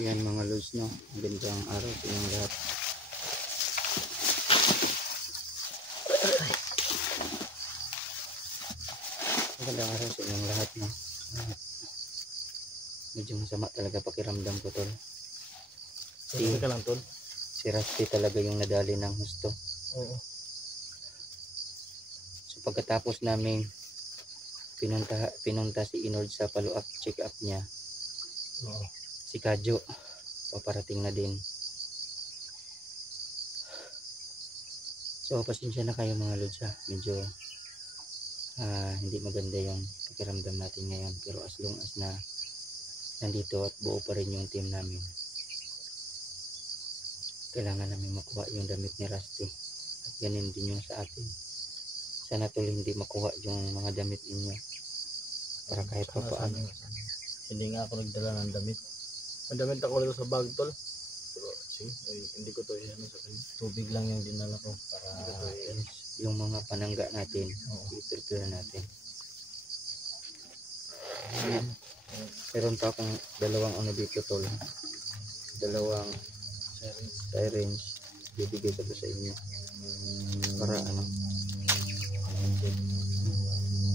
Yan mga lods, no, magandang araw sa inyong lahat. Magandang araw sa inyong lahat, no. Medyo masama talaga pakiramdam ko, tol. Si Rusty talaga yung nadali ng husto. Oo. So pagkatapos namin pinunta si Inord sa follow-up check-up niya. Oo. Si Kadyo paparating na din. So pasensya na kayo mga lods, ha. Medyo hindi maganda yung pakiramdam natin ngayon, pero as long as na nandito at buo pa rin yung team namin, kailangan namin makuha yung damit ni Rusty at ganun din yung sa atin. Sana tol hindi makuha yung mga damit ninyo para kahit pa paano. Hindi nga ako nagdala ng damit. Ang damit ako dito sa bag, tol. Pero hindi ko to ano sa kanya. Tubig lang yung dinala ko para Yung mga panangga natin, i-prepare natin. Ayan. Meron pa akong dalawang ano dito, tol. Dalawang syringe. Bibigay ko to sa inyo. Para ano?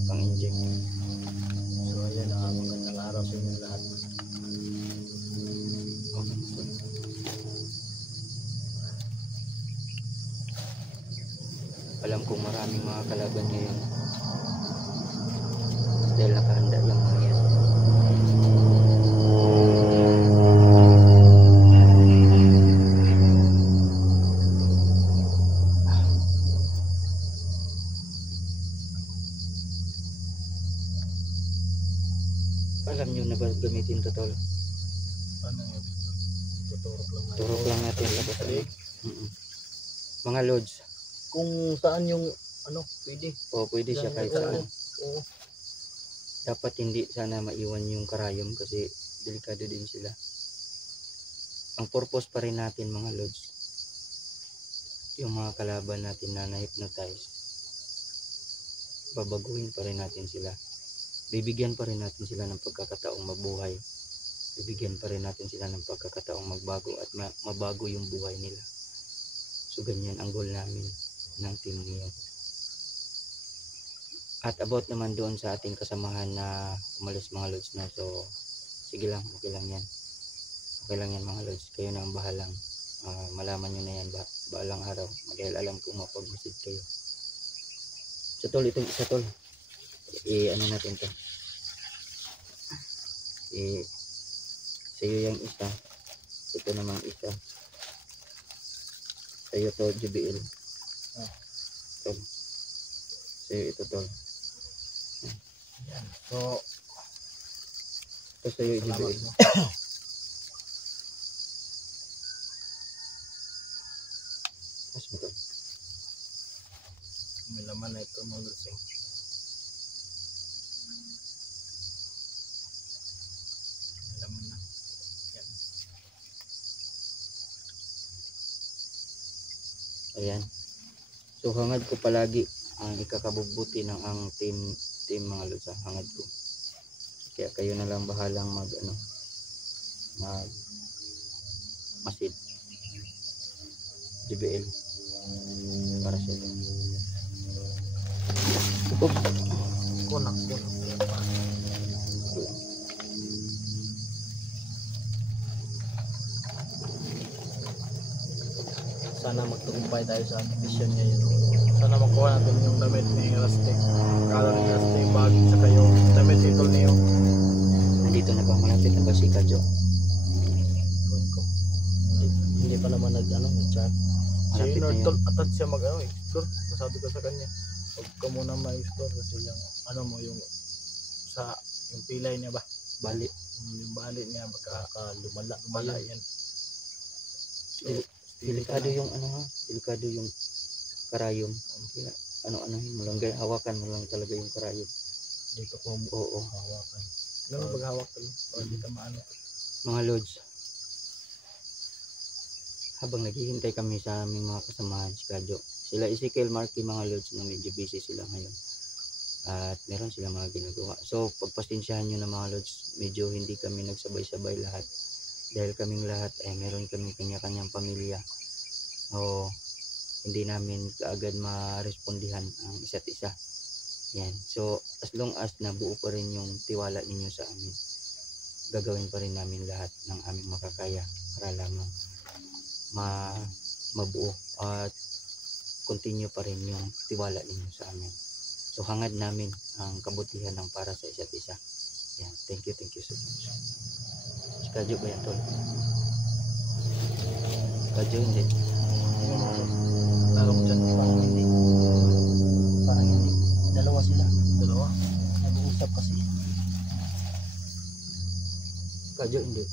Pang-inject. So ayan, magandang araw sa inyo lahat. Okay, tol. Alam kong maraming mga kalaban ngayon dahil nakahanda yung mga yan. Alam nyo na ba gamitin to, tol? Ano yun? Tuturok lang natin. Turok lang natin tapos ano? Mga lods. Kung saan yung ano, pwede. O pwede siya kahit saan. Oo. Dapat hindi sana maiwan yung karayom kasi delikado din sila. Ang purpose pa rin natin mga lods, yung mga kalaban natin na na-hypnotize, babaguhin pa rin natin sila. Bibigyan pa rin natin sila ng pagkakataong mabuhay. Bibigyan pa rin natin sila ng pagkakataong magbago at mabago yung buhay nila. So ganyan ang goal namin ng team ngayon. At about naman doon sa ating kasamahan na umalis mga lods na, so sige lang, okay lang yan. Okay lang yan mga lods, kayo na ang bahalang malaman nyo na yan balang araw, dahil alam kong mapag-visit kayo. So tol, itong isa tol, ano natin to, sa'yo yung isa, ito namang isa, sa'yo to JBL, tol, sa'yo ito tol. So, ito sa'yo JBL. Mas mo tol. may laman na ito mga lusing. May laman na. Yan. Ayan. So hangad ko palagi ang ikakabubuti ng ang team mga lods, hangad ko. Kaya kayo na lang bahalang mag masid JBL para sa ito. Kunak. Sana magtagumpay tayo sa mission niya yun. Sana makuha natin yung damit ni Rusty. Kala ni Rusty, bag, saka yung damit ni Tol niyo. Nandito na ba? Malapit na ba si Kadyo? Hindi pa naman nag-chat. Si Malapit na Inord, yun. Tol, atat siya mag-explore. Masabi ko sa kanya, huwag ka muna ma-explore kasi yung yung yung pilay niya ba? Bali. Yung bali niya, baka lumala yan. So, Delikado yung delikado yung karayom. Kaya ano-anohin mo lang, hawakan mo lang talaga yung karayom. dito ko hawakan. Ganun paghawak tol, para di ka maano. Mga lods, habang naghihintay kami sa aming mga kasamahan si Kadyo, sila Ezekiel, Marky, mga lods na medyo busy sila ngayon at meron silang mga ginagawa. So pagpasensyahan nyo na mga lods, medyo hindi kami nagsabay-sabay lahat dahil kaming lahat ay meron kaming kanya-kanyang pamilya, o hindi namin kaagad marespondihan ang isa't isa. Yan. So as long as nabuo pa rin yung tiwala ninyo sa amin, gagawin pa rin namin lahat ng aming makakaya para lamang mabuo at continue pa rin yung tiwala ninyo sa amin. So hangad namin ang kabutihan ng para sa isa't isa. Yan. Thank you so much. Si Kadyo ba yan, tol? Kadyo hindi. Lalo ko dyan. Parang hindi. Parang hindi. Dalawa sila. Dalawa. Nag-uusap kasi. Kadyo hindi.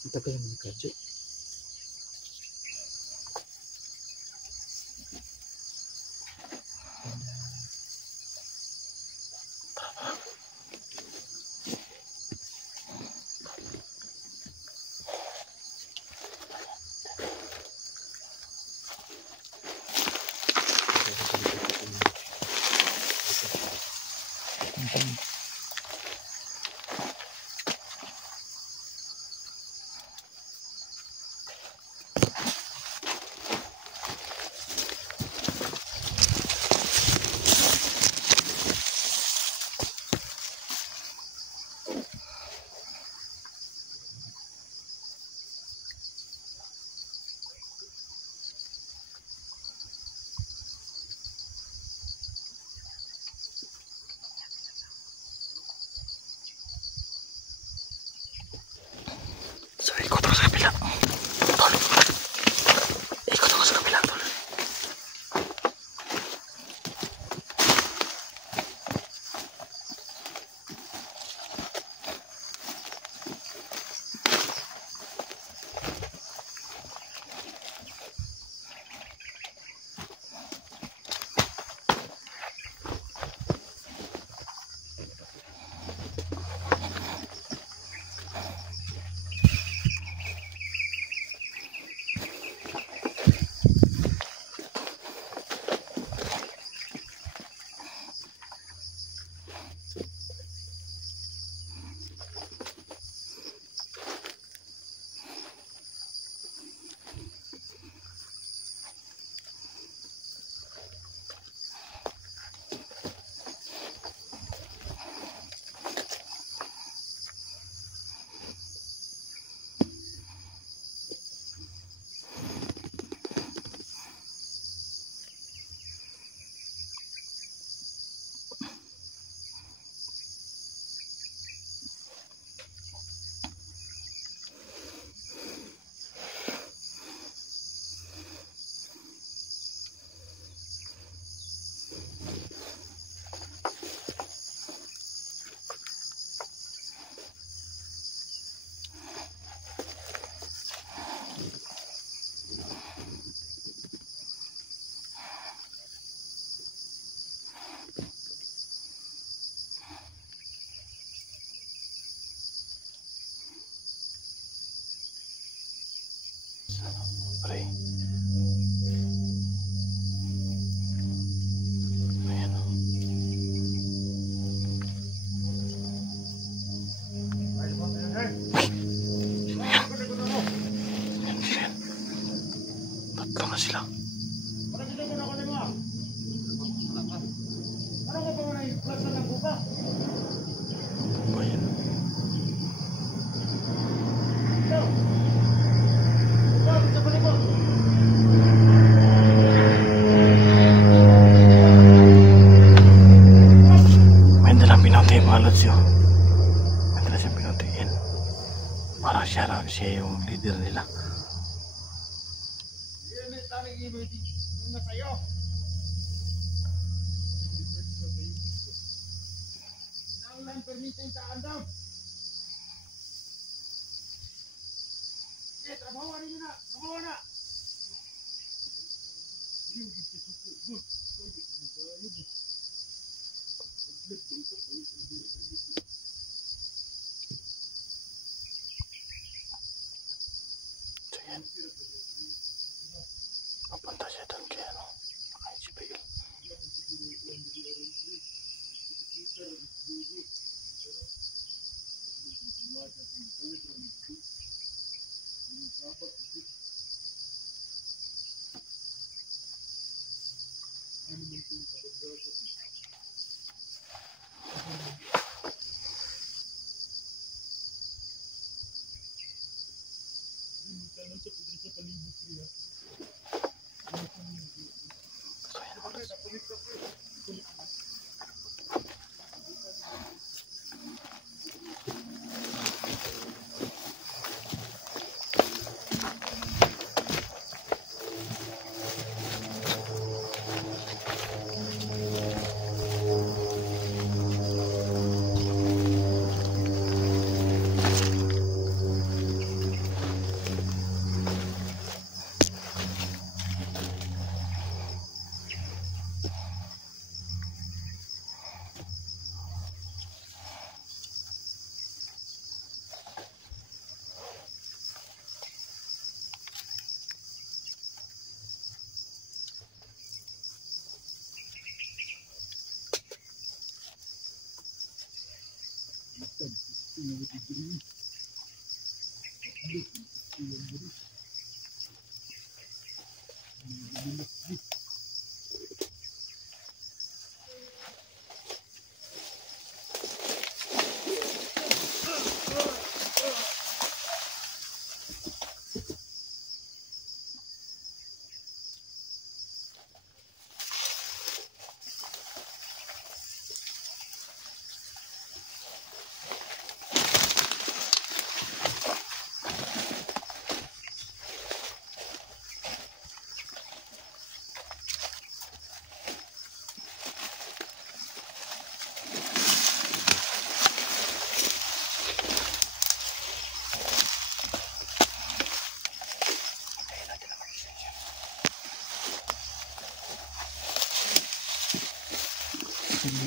Ang tagal naman ni Kadyo. So, ikot ako sa kabila. Tol. Ikot ako sa kabila, tol. Pre. Ayan o. Ayan sila. Tatlo na sila. Bomba yan. May dalang pinauti mga lods yun. May dalang siyang pinauti yan. Parang siya yung leader nila. So yan. Papunta siya doon kaya ano. Ay, si Bill. So yan mga lods.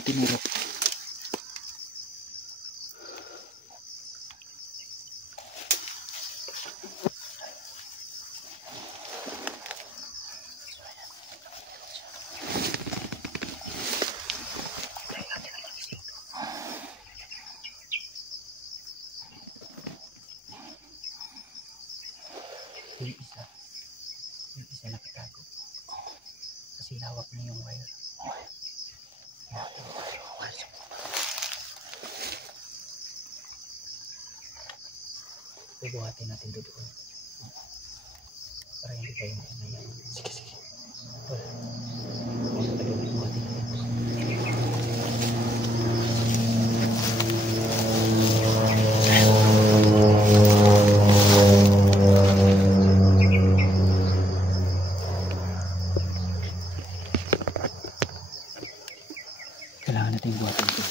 Tinurok. Yung isa nakatago. Kasi hawak niya yung wire. Bubuhatin natin doon. Para hindi tayo maingay. Sige, sige. Wala. Bubuhatin natin. Kailangan natin buhatin ito.